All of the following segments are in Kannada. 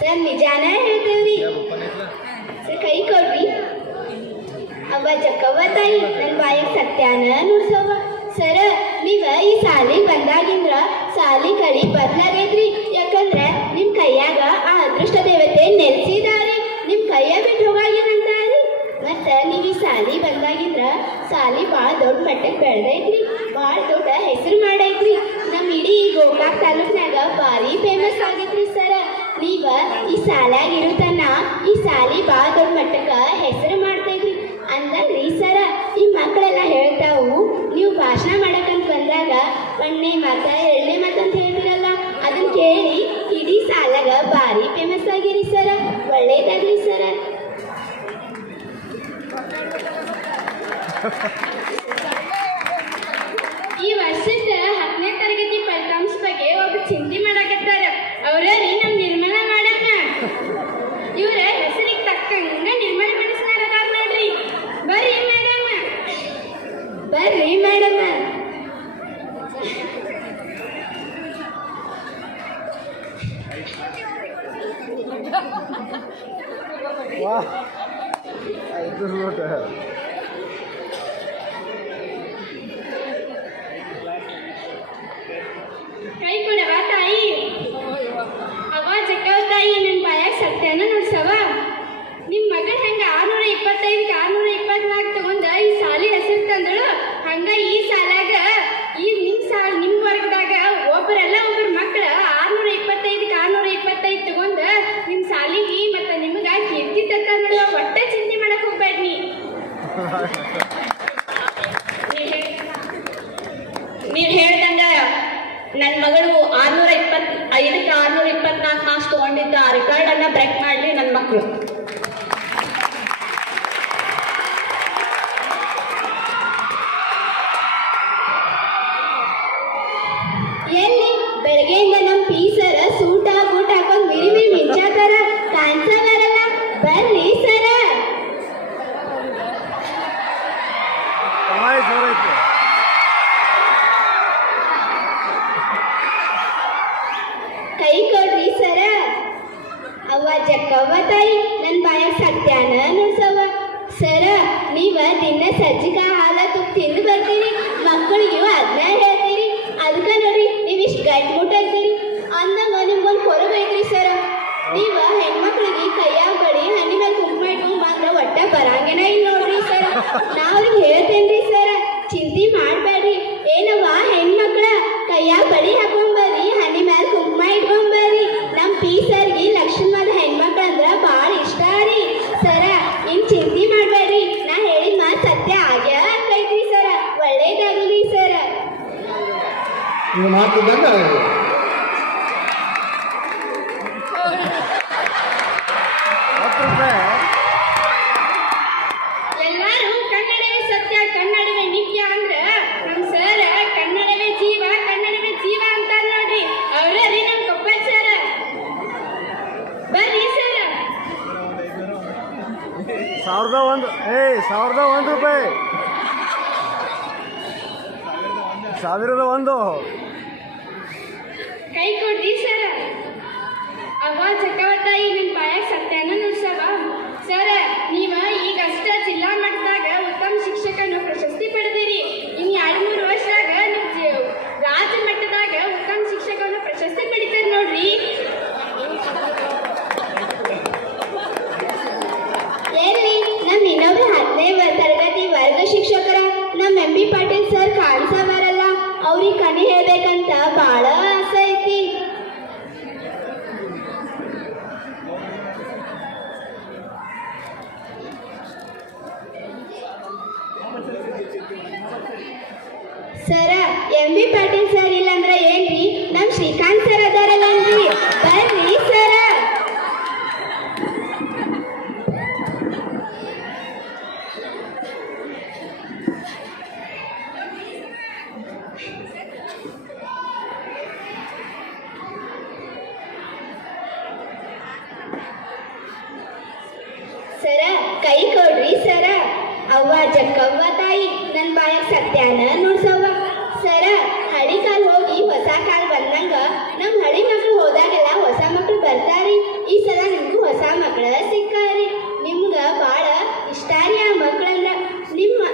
ಸರ್ ನಿಜಾನ ಹೇಳ್ತೇವ್ರಿ ಸರ್ ಕೈ ಕೊಡ್ರಿ ಅವ್ವ ಜಕ್ಕವ್ವ ತಾಯಿ ನನ್ನ ಬಾಯಾಗ ಸತ್ಯಾನ ನುಡ್ಸವ್ವ ಸರ ನೀವ ಈ ಸಾಲಿ ಬಂದಾಗಿಂದ್ರ ಸಾಲಿ ಕಳಿ ಬದ್ಲಾಗೈತ್ರಿ ಯಾಕಂದ್ರೆ ನಿಮ್ ಕೈಯಾಗ ಆ ಅದೃಷ್ಟ ದೇವತೆ ನೆಲೆಸಿದಾರಿ ನಿಮ್ ಕೈಯ ಬಿಟ್ಟು ಹೋಗಾಗಿರಂತಾರಿ ಮತ್ತ ನೀವ್ ಈ ಸಾಲಿ ಬಂದಾಗಿಂದ್ರ ಸಾಲಿ ಭಾಳ ದೊಡ್ಡ ಮಟ್ಟಕ್ಕೆ ಬೆಳೆದೈತ್ರಿ ಭಾಳ ದೊಡ್ಡ ಹೆಸರು ಮಾಡೈತ್ರಿ ನಮ್ ಇಡೀ ಗೋಕಾಕ್ ತಾಲೂಕ್ನಾಗ ಭಾರಿ ಫೇಮಸ್ ಆಗೈತ್ರಿ ಸರ ನೀವ ಈ ಸಾಲ್ಯಾಗ ಇರುತನ ಈ ಸಾಲಿ ಭಾಳ ದೊಡ್ಡ ಮಟ್ಟಕ್ಕೆ ಹೆಸರು ಮಾಡ್ತೈತ್ರಿ ಅಂದಂಗ್ರಿ ಸರ ಈ ಮಕ್ಕಳೆಲ್ಲ ಹೇಳ್ತಾವು ನೀವು ಭಾಷಣ ಮಾಡಕ್ಕಂತ ಬಂದಾಗ ಒಂದನೇ ಮಾತ ಎರಡನೇ ಮಾತು ಅಂತ ಹೇಳ್ತಿರಲ್ಲ ಅದನ್ನ ಕೇಳಿ ಇಡೀ ಸಾಲಾಗ ಭಾರಿ ಫೇಮಸ್ ಆಗಿರಿ ಸರ ಒಳ್ಳೇದಾಗ್ರಿ ಸರ ಈ ವರ್ಷದ 10ನೇ ತರಗತಿ ಫಲಿತಾಂಶ ಬಗ್ಗೆ ಒಬ್ಬ ಚಿಂತೆ ಮಾಡಕತ್ತಾರ ಅವ್ರ ರೀ ನಮ್ ನಿರ್ಮಲ ಮಾಡಕ್ಕ ಇವ್ರ ಹೆಸರಿಗೆ ತಕ್ಕಂಗ ನಿರ್ಮಲ ಮನಸ್ಸಿನಾಗದಾರ ನೋಡ್ರಿ ಬರ್ರಿ ಮೇಡಮ್ ಬರ್ರಿ ಮೇಡಮ್ ಕೈ ಕೊಡವ ತಾಯಿ ಅವ ಜಕ್ಕವ ತಾಯಿ ನನ್ನ ಬಾಯಾಗ ಸತ್ಯಾನ ನೋಡ್ಸವ ನಿಮ್ ಮಗಳ ಹೆಂಗ 625ಕ್ಕೆ 624 ತಗೊಂಡ ಈ ಸಾಲಿ ಹೆಸರು ತಂದಳು ಹಂಗ ಈ ಸಾಲಾಗ ಈ ನಿಮ್ ವರ್ಗದಾಗ ಒಬ್ಬರಲ್ಲ ಒಬ್ಬರ ಮಕ್ಕಳ 625ಕ್ಕೆ 625 ತಗೊಂಡ ನಿಮ್ ಸಾಲಿಗೆ ಮತ್ತ ನಿಮಗ ಕೀರ್ತಿ ತಕ್ಕ ನೋಡುವ ಒಟ್ಟ ಚಿಂತೆ ಮಾಡಕ್ ಹೋಗ್ಬೇಡ್ರಿ ನೀವ್ ಹೇಳ್ದಂಗ ನನ್ನ ಮಗಳು 625ಕ್ಕೆ 624 ಮಾರ್ಕ್ಸ್ ತಗೊಂಡಿದ್ದ ಆ ರೆಕಾರ್ಡ್ ಅನ್ನ ಬ್ರೇಕ್ ಮಾಡ್ಲಿ ನನ್ನ ಮಕ್ಕಳು ಎಲ್ಲಿ ಬೆಳಗ್ಗೆಯಿಂದ ನಮ್ ಪೀಸರ ಸೂಟ ಬೂಟ್ ಹಾಕೊಂಡ್ ಬಿರಿ ಮಿಂಚಾತಾರ ಕಾಣಿಸಲ್ಲ ಬರ್ರಿ ಸರ ಕೈ ಕೊಡ್ರಿ ಸರ ಅವ್ವ ಜಕ್ಕವ್ವ ತಾಯಿ ನನ್ನ ಬಾಯಾಗ ಸತ್ಯಾನ ನುಡ್ಸವ್ವ ಸರ ನೀವ ದಿನ ಸಜ್ಜಿಗ ಹಾಲ ತುಪ್ಪ ತಿಂದು ಬರ್ತೀರಿ ಮಕ್ಕಳಿಗೆ ಅದನ್ನ ಹೇಳ್ತೀರಿ ಅದಕ್ಕ ನೋಡ್ರಿ ನೀವ್ ಇಷ್ಟು ಗಟ್ಟಿಮುಟ್ಟ ಇರ್ತೀರಿ ಅಂದಂಗ ನಿಮ್ಗೊಂದು ಕೊರಗೈತ್ರಿ ಸರ ನೀವ ಹೆಣ್ಮಕ್ಳಿಗೆ ಕೈಯಾಗ ಬಡಿ ಹನಿ ಮೇಲೆ ಕುಂಕುಮ ಇಟ್ಕೊಂಡ್ ಬಂದ್ರ ಒಟ್ಟ ಬರಂಗೇನ ಇಲ್ಲ ನೋಡ್ರಿ ಸರ ನಾ ಅವ್ರಿಗೆ ಹೇಳ್ತೇನ್ರಿ ಸರ ಚಿಂತೆ ಮಾಡ್ಬೇಡ್ರಿ ಏನವ್ವ ಹೆಣ್ಮಕ್ಳ ಕೈಯಾಗ ಬಡಿ ಹಾಕೊಂಡ್ ಬರ್ರಿ ಹನಿ ಮೇಲೆ ಕುಂಕುಮ ಇಟ್ಕೊಂಡ್ ಬರ್ರಿ ನಮ್ ಪೀಸರ್ಗಿ ಲಕ್ಷ್ಮಣದ ಹೆಣ್ಮಕ್ಳ ಅಂದ್ರ ಭಾಳ ಇಷ್ಟ ರೀ ಸರ ಇನ್ ಚಿಂತೆ ಮಾಡ್ಬೇಡ್ರಿ ನಾ ಹೇಳಿದ ಮಾತು ಸತ್ಯ ಆಗ್ಯಾ ಆಕೈತ್ರಿ ಸರ ಒಳ್ಳೇದಾಗಲಿ ಸರ ಎಲ್ಲಾರು ಕನ್ನಡವೇ ಸತ್ಯ ಕನ್ನಡವೇ ನಿತ್ಯ ಅಂದ್ರ ನಮ್ ಸರ ಕನ್ನಡವೇ ಜೀವ ಅಂತಾರ ನೋಡ್ರಿ ಅವ್ರ ರೀ ನಮ್ ಕೊಪ್ಪಲ್ ಸರ ಬರ್ರಿ ಸರ 1001 ರೂಪಾಯಿ 1001 ಕೈ ಕೊಡ್ರಿ ಸರ ಅವ್ವ ಜಕ್ಕವ್ವ ತಾಯಿ ನನ್ನ ಬಾಯಾಗ ಸತ್ಯಾನ ನುಡ್ಸವ ಸರ ನೀವ ಈಗಷ್ಟ ಜಿಲ್ಲಾ ಮಟ್ಟದಾಗ ಉತ್ತಮ ಶಿಕ್ಷಕನ ಪ್ರಶಸ್ತಿ ಪಡೆದಿರಿ ಇನ್ 2-3 ವರ್ಷದಾಗ ನಿಮ್ ರಾಜ್ಯ ಮಟ್ಟದಾಗ ಉತ್ತಮ ಶಿಕ್ಷಕನ ಪ್ರಶಸ್ತಿ ಪಡಿತಾರ ನೋಡ್ರಿ ಎಲ್ಲಿ ನಮ್ ಇನ್ನೊಬ್ರು 10ನೇ ತರಗತಿ ವರ್ಗ ಶಿಕ್ಷಕರ ನಮ್ ಎಂ ಬಿ ಪಾಟೀಲ್ ಸರ್ ಕಾಣಿಸವರಲ್ಲ ಅವ್ರಿಗೆ ಕಣಿ ಹೇಳ್ಬೇಕಂತ ಬಾಳ ಆಸೆ ಐತಿ ಸರ ಎಂ ಬಿ ಪಾಟೀಲ್ ಸರ್ ಇಲ್ಲಂದ್ರ ಏನ್ರಿ ನಮ್ ಶ್ರೀಕಾಂತ್ ಸರ್ ಅದಾರಲ್ಲನ್ರಿ ಬರ್ರಿ ಸರ ಸರ ಕೈ ಕೊಡ್ರಿ ಸರ ಅವ್ವ ಜಕ್ಕವ್ವ ತಾಯಿ ನನ್ನ ಬಾಯಾಗ ಸತ್ಯಾನ ನುಡ್ಸವ್ವ ಸರ ಹಳಿ ಕಾಲ್ ಹೋಗಿ ಹೊಸ ಬರ್ತಾರಿ. ಈ ಸಲ ನಿಮ್ಗೂ ಹೊಸ ಮಕ್ಕಳ ಸಿಕ್ಕಾರಿ. ನಿಮ್ಗ ಭಾಳ ಇಷ್ಟ ರೀ ಆ ಮಕ್ಕಳಂದ್ರ.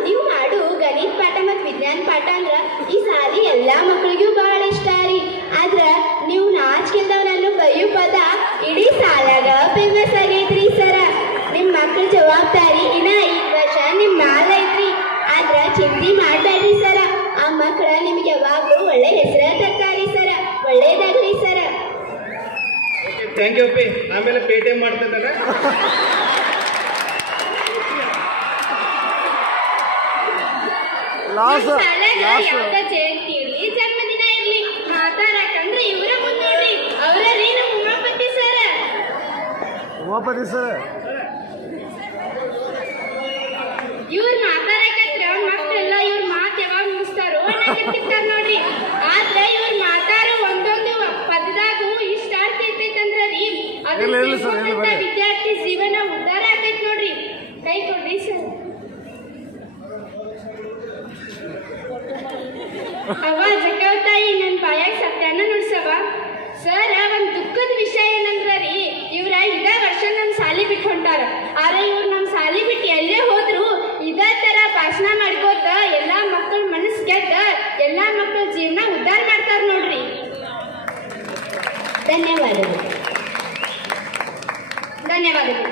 ನೀವು ಮಾಡು ಗಣಿತ ಪಾಠ ಮತ್ತು ವಿಜ್ಞಾನ ಪಾಠ ಅಂದ್ರ ಈ ಸಾಲಿ ಎಲ್ಲಾ ಮಕ್ಕಳಿಗೂ ಭಾಳ ಇಷ್ಟ ರೀ. ಆದ್ರ ನೀವು ನಾಚಿಕೆಲ್ದವನನ್ನು ಬೈಯು ಪದ ಇಡೀ ಸಾಲಾಗ ಫೇಮಸ್ ಆಗೈತ್ರಿ ಸರ. ನಿಮ್ಮ ಮಕ್ಕಳ ಜವಾಬ್ದಾರಿ ಇನ್ನ 5 ವರ್ಷ ನಿಮ್ಮ ಮ್ಯಾಲ ಐತ್ರಿ. ಆದ್ರ ಚಿಂತೆ ಮಾಡ್ಬೇಡ್ರಿ ಸರ. ಆ ಮಕ್ಕಳ ನಿಮ್ಗೆ ಯಾವಾಗಲೂ ಒಳ್ಳೆ ಹೆಸರ ತರ್ತಾರಿ ಸರ. ಒಳ್ಳೇದಾಗ್ಲಿ ಸರ. ಥ್ಯಾಂಕ್ ಯು ಅಪ್ಪಿ. ಆಮೇಲೆ ಪೇಟಿಎಂ ಮಾಡ್ತೇನೆ. ಜಯಂತಿ ಇರ್ಲಿ ಜನ್ಮದಿನ ಇರ್ಲಿ ಮಾತಾಡಕಂದ್ರೆ ಇವ್ರ ಮುಂದ್ ನೋಡ್ರಿ. ಅವರ ರೀ ನಮ್ಮ ಉಮಾಪತಿ ಸರ. ಉಮಾಪತಿ ಸರ್ ಇವ್ರ ಮಾತಾಡಕತ್ರ ಮಕ್ಕಳೆಲ್ಲ ಇವ್ರ ಮಾತು ಯಾವಾಗ ಮುಗಿಸ್ತಾರೋ ಅನ್ನಕತ್ತಿರ್ತಾರ ನೋಡ್ರಿ. ಆದ್ರೆ ಇವ್ರ ಮಾತಾಡೋ ಒಂದೊಂದು ಪದದಾಗೂ ಇಷ್ಟ ಅರ್ಥ ಇರ್ತೈತಂದ್ರ ರೀ ಅದನ್ನ ವಿದ್ಯಾರ್ಥಿ ಜೀವನ ಉದ್ಧಾರ ಆಗ್ತೈತಿ ನೋಡ್ರಿ. ಕೈ ಕೊಡ್ರಿ ಸರ್. ಅವ ಜಕ್ಕವತಾಯಿ ನನ್ನ ಬಾಯಾಗ ಸತ್ಯಾನ ನುಡ್ಸವ. ಸರ್ ಒಂದ್ ದುಃಖದ ವಿಷಯ ಏನಂದ್ರ ರೀ, ಇವ್ರ ಇದ ವರ್ಷ ನಮ್ ಸಾಲಿ ಬಿಟ್ಟು ಹೊಂಟಾರ. ಆದ್ರೆ ಇವ್ರು ನಮ್ ಸಾಲಿ ಬಿಟ್ಟು ಎಲ್ಲೇ ಹೋದ್ರು ಇದೇ ತರ ಭಾಷಣ ಮಾಡ್ಕೋತ ಎಲ್ಲಾ ಮಕ್ಕಳ ಮನಸ್ಸು ಗೆದ್ದ ಎಲ್ಲಾ ಮಕ್ಕಳ ಜೀವನ ಉದ್ಧಾರ ಮಾಡ್ತಾರ ನೋಡ್ರಿ. ಧನ್ಯವಾದಗಳು. ಧನ್ಯವಾದಗಳು.